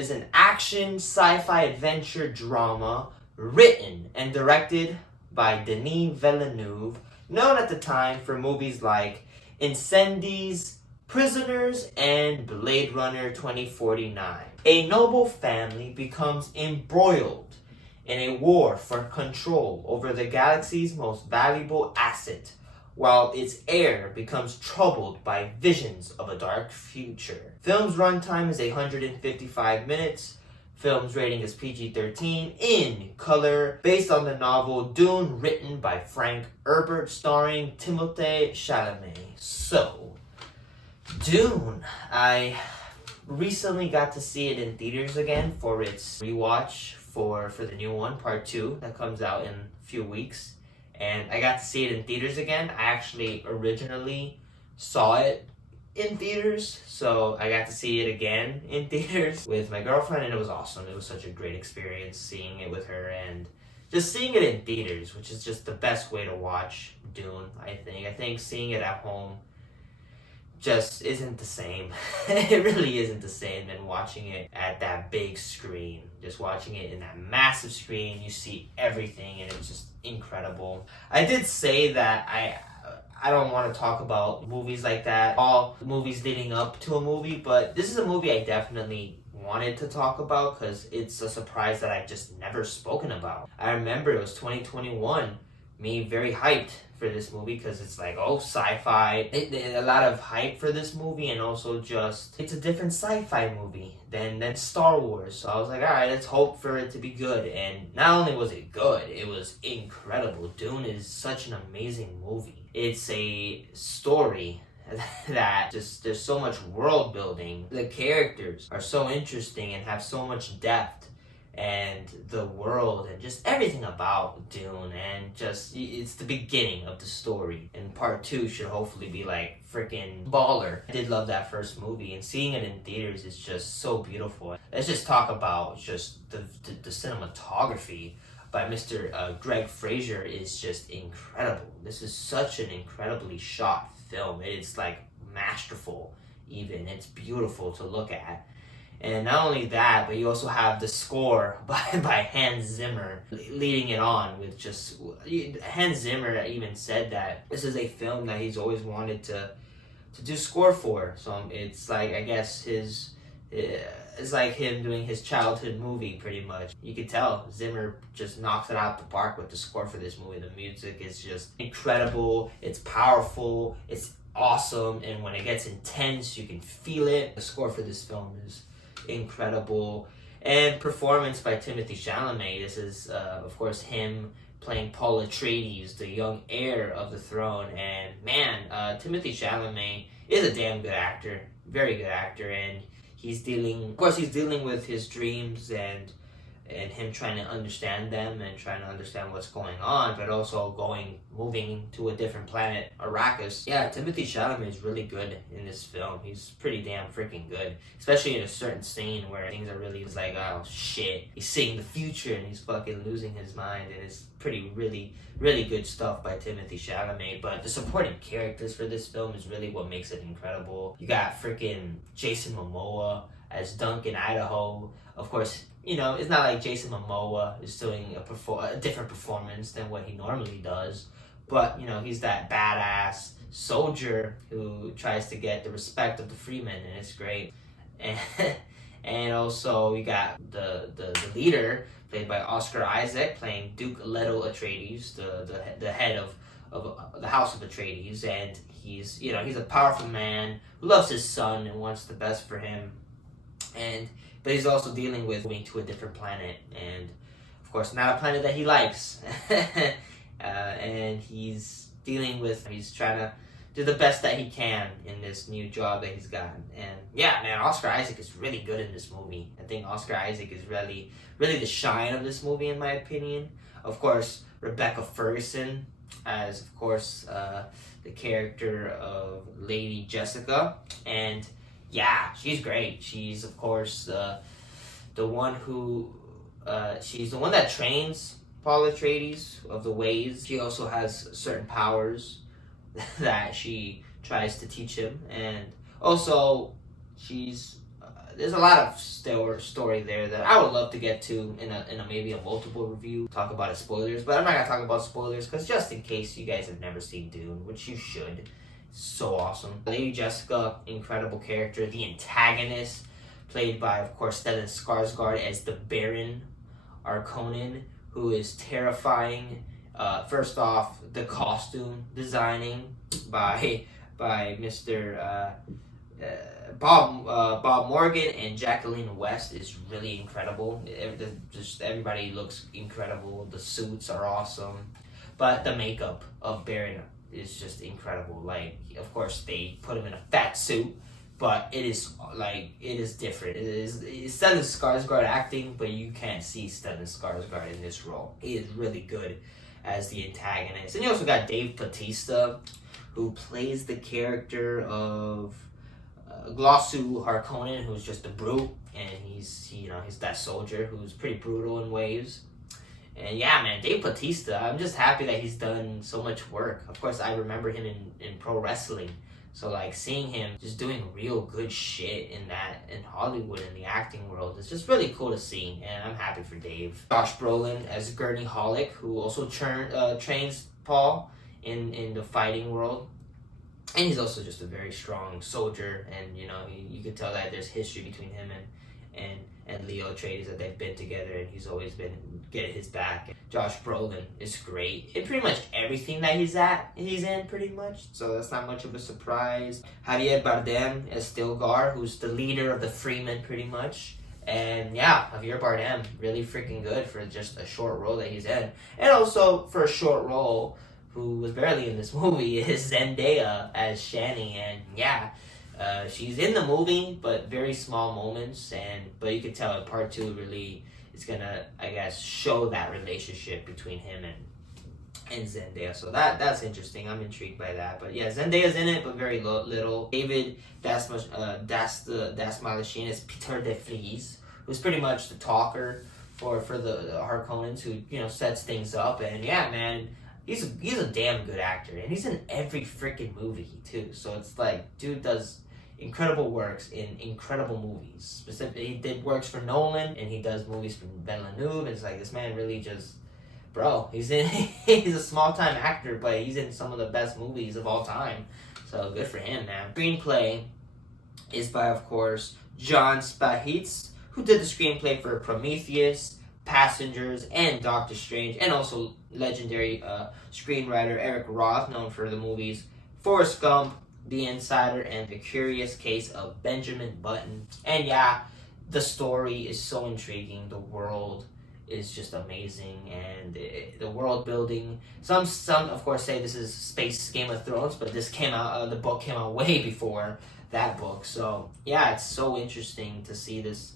is an action sci-fi adventure drama written and directed by Denis Villeneuve, known at the time for movies like Incendies, Prisoners, and Blade Runner 2049. A noble family becomes embroiled in a war for control over the galaxy's most valuable asset, while its heir becomes troubled by visions of a dark future. Film's runtime is 155 minutes. Film's rating is PG-13 in color, based on the novel Dune, written by Frank Herbert, starring Timothée Chalamet. So, Dune. I recently got to see it in theaters again for its rewatch for the new one, part 2, that comes out in a few weeks. And I got to see it in theaters again. I actually originally saw it in theaters, so I got to see it again in theaters with my girlfriend, and it was awesome. It was such a great experience seeing it with her, and just seeing it in theaters, which is just the best way to watch Dune, I think. I think seeing it at home just isn't the same. It really isn't the same than watching it at that big screen. Just watching it in that massive screen, you see everything, and it's just incredible. I did say that I don't want to talk about movies like that, all movies leading up to a movie, but this is a movie I definitely wanted to talk about because it's a surprise that I've just never spoken about. I remember it was 2021, me very hyped for this movie because it's like, oh, sci-fi. A lot of hype for this movie, and also just, it's a different sci-fi movie than Star Wars. So I was like, all right, let's hope for it to be good. And not only was it good, it was incredible. Dune is such an amazing movie. It's a story that just, there's so much world building. The characters are so interesting and have so much depth, and the world and just everything about Dune, and just, it's the beginning of the story, and part 2 should hopefully be like freaking baller. I did love that first movie, and seeing it in theaters is just so beautiful. Let's just talk about just the cinematography by Mr. Greg Fraser is just incredible. This is such an incredibly shot film. It's like masterful even. It's beautiful to look at. And not only that, but you also have the score by Hans Zimmer leading it on with just... Hans Zimmer even said that this is a film that he's always wanted to do score for. So it's like, I guess it's like him doing his childhood movie pretty much. You can tell Zimmer just knocks it out the park with the score for this movie. The music is just incredible. It's powerful. It's awesome. And when it gets intense, you can feel it. The score for this film is incredible. And performance by Timothée Chalamet. This is of course him playing Paul Atreides, the young heir of the throne. And man, Timothée Chalamet is a damn good actor, very good actor, and he's dealing with his dreams and him trying to understand them and trying to understand what's going on, but also moving to a different planet, Arrakis. Yeah, Timothée Chalamet is really good in this film. He's pretty damn freaking good, especially in a certain scene where things are really like, oh shit, he's seeing the future and he's fucking losing his mind, and it's really good stuff by Timothée Chalamet. But the supporting characters for this film is really what makes it incredible. You got freaking Jason Momoa as Duncan Idaho. Of course, you know, it's not like Jason Momoa is doing a different performance than what he normally does, but, you know, he's that badass soldier who tries to get the respect of the freemen, and it's great. And also we got the leader, played by Oscar Isaac, playing Duke Leto Atreides, the head of the House of Atreides, and he's a powerful man who loves his son and wants the best for him, but he's also dealing with moving to a different planet, and of course not a planet that he likes. And he's trying to do the best that he can in this new job that he's gotten. And yeah, man, Oscar Isaac is really good in this movie. I think Oscar Isaac is really the shine of this movie, in my opinion. Of course, Rebecca Ferguson as, of course, the character of Lady Jessica, and yeah, she's great. She's, of course, the one who she's the one that trains Paul Atreides of the ways. She also has certain powers that she tries to teach him, and also she's there's a lot of story there that I would love to get to in a maybe a multiple review. Talk about it spoilers, but I'm not gonna talk about spoilers because just in case you guys have never seen Dune, which you should. So awesome. Lady Jessica, incredible character. The antagonist, played by, of course, Stellan Skarsgård as the Baron Harkonnen, who is terrifying. First off, the costume designing by Mr. Bob Morgan and Jacqueline West is really incredible. Just everybody looks incredible. The suits are awesome, but the makeup of Baron is just incredible. Like, of course, they put him in a fat suit, but it is different. It's Stellan Skarsgård acting, but you can't see Stellan Skarsgård in this role. He is really good as the antagonist. And you also got Dave Bautista, who plays the character of Josue Harkonnen, who's just a brute, and he's that soldier who's pretty brutal in ways. And yeah, man, Dave Bautista, I'm just happy that he's done so much work. Of course, I remember him in pro wrestling. So, like, seeing him just doing real good shit in Hollywood, in the acting world, is just really cool to see, and I'm happy for Dave. Josh Brolin as Gurney Halleck, who also trains Paul in the fighting world. And he's also just a very strong soldier, and, you could tell that there's history between him and Leo Atreides, that they've been together, and he's always been getting his back. Josh Brolin is great in pretty much everything that he's in, pretty much. So that's not much of a surprise. Javier Bardem as Stilgar, who's the leader of the Freemen, pretty much. And yeah, Javier Bardem, really freaking good for just a short role that he's in. And also for a short role, who was barely in this movie, is Zendaya as Shani. And yeah, she's in the movie, but very small moments. But you could tell in part 2 really is gonna, I guess, show that relationship between him and Zendaya. So that's interesting. I'm intrigued by that. But yeah, Zendaya's in it, but very little. David Dastmalchian is Peter de Vries, who's pretty much the talker for the Harkonnens, who sets things up. And yeah, man, he's a damn good actor, and he's in every freaking movie too. So it's like, dude does incredible works in incredible movies. Specifically, he did works for Nolan, and he does movies for Villeneuve. It's like, this man really just, bro, he's a small time actor, but he's in some of the best movies of all time. So good for him, man. Screenplay is by, of course, John Spahitz, who did the screenplay for Prometheus, Passengers, and Doctor Strange, and also legendary screenwriter Eric Roth, known for the movies Forrest Gump, The Insider, and The Curious Case of Benjamin Button. And yeah, the story is so intriguing. The world is just amazing, and the world building. Some of course say this is space Game of Thrones, but this came out. The book came out way before that book. So yeah, it's so interesting to see this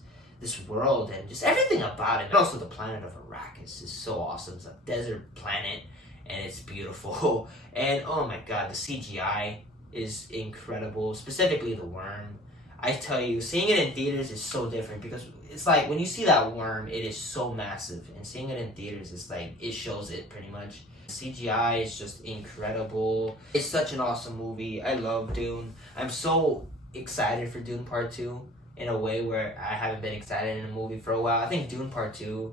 world and just everything about it. And also the planet of Arrakis is so awesome. It's a desert planet, and it's beautiful. And oh my god, the CGI is incredible, specifically the worm. I tell you, seeing it in theaters is so different, because it's like when you see that worm, it is so massive, and seeing it in theaters, it's like it shows it pretty much. CGI is just incredible. It's such an awesome movie. I love Dune. I'm so excited for Dune Part 2 in a way where I haven't been excited in a movie for a while. I think Dune Part 2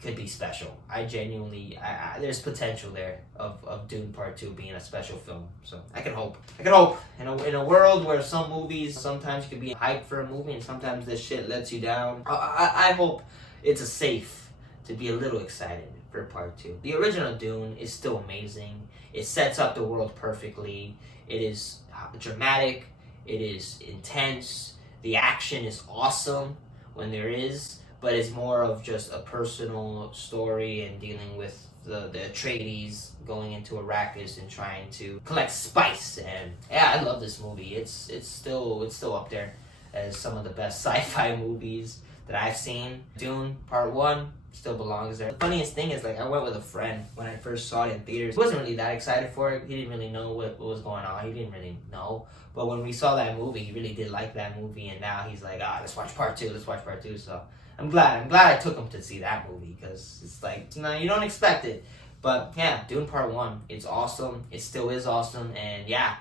could be special. I genuinely, there's potential there of Dune Part 2 being a special film. So I can hope. In a world where some movies, sometimes you can be hyped for a movie and sometimes this shit lets you down. I hope it's safe to be a little excited for Part 2. The original Dune is still amazing. It sets up the world perfectly. It is dramatic. It is intense. The action is awesome when there is, but it's more of just a personal story and dealing with the Atreides going into Arrakis and trying to collect spice. And yeah, I love this movie. It's still up there as some of the best sci-fi movies that I've seen. Dune Part 1 still belongs there. The funniest thing is, like, I went with a friend when I first saw it in theaters. He wasn't really that excited for it. He didn't really know what was going on. He didn't really know. But when we saw that movie, he really did like that movie, and now he's like, let's watch Part 2. So I'm glad I took him to see that movie, because it's like, you don't expect it. But yeah, Dune Part 1, it's awesome. It still is awesome. And yeah,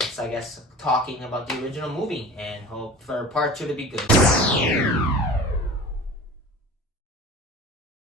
it's, I guess, talking about the original movie, and hope for part 2 to be good.